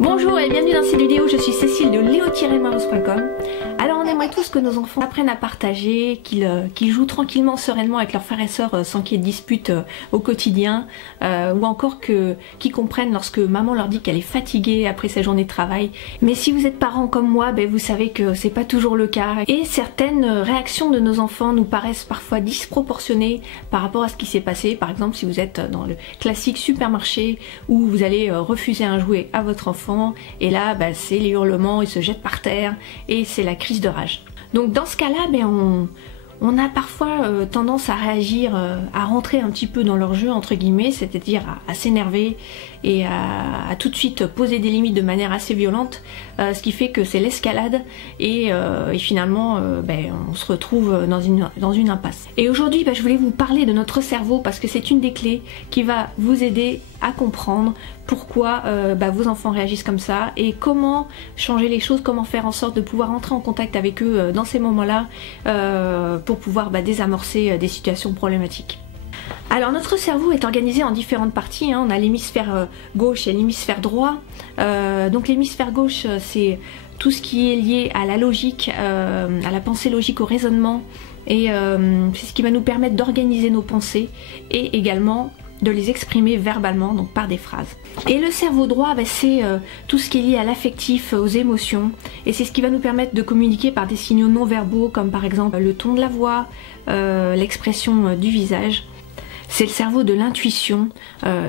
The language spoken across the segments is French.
Bonjour et bienvenue dans cette vidéo, je suis Cécile de leo-maros.com. Alors on aimerait tous que nos enfants apprennent à partager, qu'ils jouent tranquillement, sereinement avec leurs frères et sœurs sans qu'il y ait de disputes au quotidien, ou encore qu'ils comprennent lorsque maman leur dit qu'elle est fatiguée après sa journée de travail. Mais si vous êtes parents comme moi, vous savez que c'est pas toujours le cas et certaines réactions de nos enfants nous paraissent parfois disproportionnées par rapport à ce qui s'est passé. Par exemple, si vous êtes dans le classique supermarché où vous allez refuser un jouet à votre enfant, et là c'est les hurlements, ils se jettent par terre et c'est la crise de rage. Donc dans ce cas-là, on a parfois tendance à réagir, à rentrer un petit peu dans leur jeu entre guillemets, c'est-à-dire à s'énerver et à tout de suite poser des limites de manière assez violente, ce qui fait que c'est l'escalade et finalement on se retrouve dans une impasse. Et aujourd'hui je voulais vous parler de notre cerveau parce que c'est une des clés qui va vous aider à comprendre pourquoi vos enfants réagissent comme ça et comment changer les choses, comment faire en sorte de pouvoir entrer en contact avec eux dans ces moments-là pour pouvoir désamorcer des situations problématiques. Alors notre cerveau est organisé en différentes parties, on a l'hémisphère gauche et l'hémisphère droit. Donc l'hémisphère gauche c'est tout ce qui est lié à la logique, à la pensée logique, au raisonnement, et c'est ce qui va nous permettre d'organiser nos pensées et également de les exprimer verbalement, donc par des phrases. Et le cerveau droit, c'est tout ce qui est lié à l'affectif, aux émotions, et c'est ce qui va nous permettre de communiquer par des signaux non verbaux, comme par exemple le ton de la voix, l'expression du visage. C'est le cerveau de l'intuition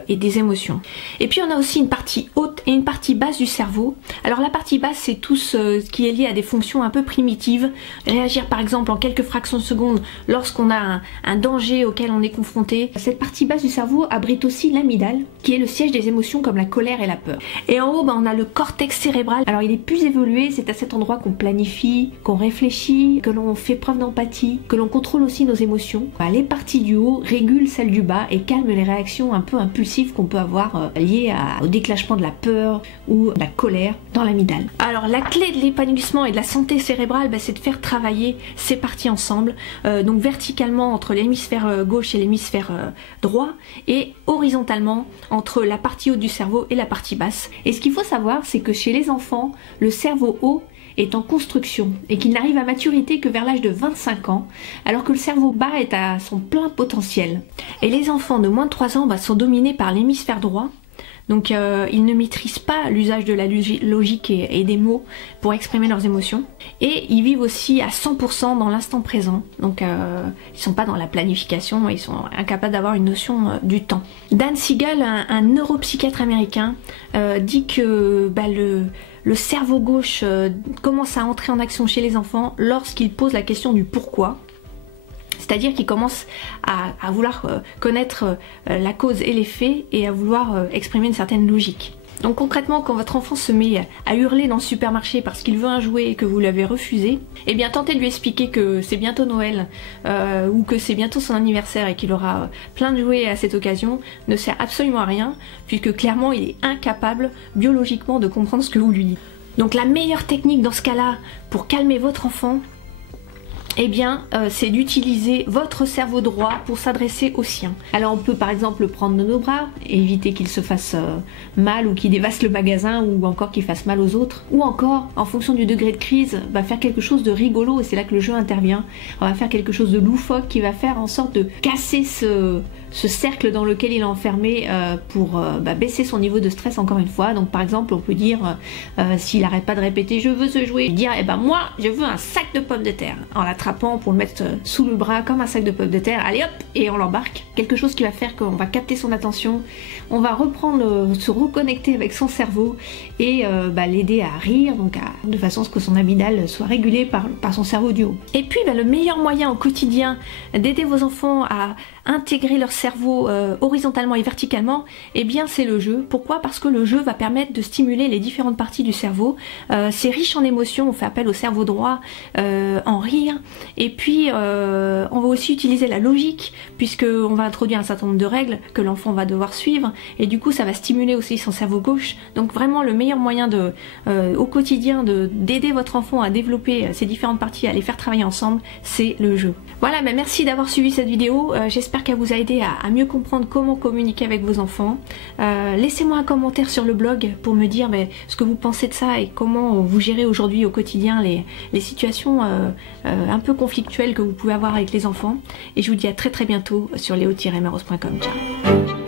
et des émotions. Et puis on a aussi une partie haute et une partie basse du cerveau. Alors la partie basse c'est tout ce qui est lié à des fonctions un peu primitives. Réagir par exemple en quelques fractions de secondes lorsqu'on a un danger auquel on est confronté. Cette partie basse du cerveau abrite aussi l'amygdale qui est le siège des émotions comme la colère et la peur. Et en haut on a le cortex cérébral. Alors il est plus évolué, c'est à cet endroit qu'on planifie, qu'on réfléchit, que l'on fait preuve d'empathie, que l'on contrôle aussi nos émotions. Les parties du haut régulent celles du bas et calme les réactions un peu impulsives qu'on peut avoir liées au déclenchement de la peur ou de la colère dans l'amygdale. Alors la clé de l'épanouissement et de la santé cérébrale, c'est de faire travailler ces parties ensemble, donc verticalement entre l'hémisphère gauche et l'hémisphère droit et horizontalement entre la partie haute du cerveau et la partie basse. Et ce qu'il faut savoir, c'est que chez les enfants, le cerveau haut est en construction et qu'il n'arrive à maturité que vers l'âge de 25 ans, alors que le cerveau bas est à son plein potentiel. Et les enfants de moins de 3 ans sont dominés par l'hémisphère droit, donc ils ne maîtrisent pas l'usage de la logique et des mots pour exprimer leurs émotions, et ils vivent aussi à 100% dans l'instant présent, donc ils ne sont pas dans la planification, ils sont incapables d'avoir une notion du temps. Dan Siegel, un neuropsychiatre américain, dit que le cerveau gauche commence à entrer en action chez les enfants lorsqu'ils posent la question du pourquoi. C'est-à-dire qu'ils commencent à vouloir connaître la cause et l'effet et à vouloir exprimer une certaine logique. Donc concrètement, quand votre enfant se met à hurler dans le supermarché parce qu'il veut un jouet et que vous l'avez refusé, tentez de lui expliquer que c'est bientôt Noël ou que c'est bientôt son anniversaire et qu'il aura plein de jouets à cette occasion ne sert absolument à rien, puisque clairement il est incapable biologiquement de comprendre ce que vous lui dites. Donc la meilleure technique dans ce cas-là pour calmer votre enfant, c'est d'utiliser votre cerveau droit pour s'adresser au sien. Alors on peut par exemple le prendre dans nos bras et éviter qu'il se fasse mal ou qu'il dévaste le magasin ou encore qu'il fasse mal aux autres. Ou encore, en fonction du degré de crise, faire quelque chose de rigolo, et c'est là que le jeu intervient. On va faire quelque chose de loufoque qui va faire en sorte de casser ce cercle dans lequel il est enfermé pour baisser son niveau de stress encore une fois. Donc par exemple on peut dire, s'il n'arrête pas de répéter je veux ce jouet, dire moi je veux un sac de pommes de terre, en l'attrapant pour le mettre sous le bras comme un sac de pommes de terre, allez hop, et on l'embarque. Quelque chose qui va faire qu'on va capter son attention, on va reprendre, se reconnecter avec son cerveau et l'aider à rire, donc de façon à ce que son amygdale soit régulée par son cerveau du haut. Et puis le meilleur moyen au quotidien d'aider vos enfants à intégrer leur cerveau horizontalement et verticalement, c'est le jeu. Pourquoi? Parce que le jeu va permettre de stimuler les différentes parties du cerveau. C'est riche en émotions, on fait appel au cerveau droit, en rire, et puis on va aussi utiliser la logique, puisqu'on va introduire un certain nombre de règles que l'enfant va devoir suivre, et du coup ça va stimuler aussi son cerveau gauche. Donc vraiment le meilleur moyen au quotidien d'aider votre enfant à développer ces différentes parties, à les faire travailler ensemble, c'est le jeu. Voilà, merci d'avoir suivi cette vidéo, j'espère qu'elle vous a aidé à mieux comprendre comment communiquer avec vos enfants. Laissez-moi un commentaire sur le blog pour me dire ce que vous pensez de ça et comment vous gérez aujourd'hui au quotidien les situations un peu conflictuelles que vous pouvez avoir avec les enfants. Et je vous dis à très bientôt sur leo-meros.com. Ciao.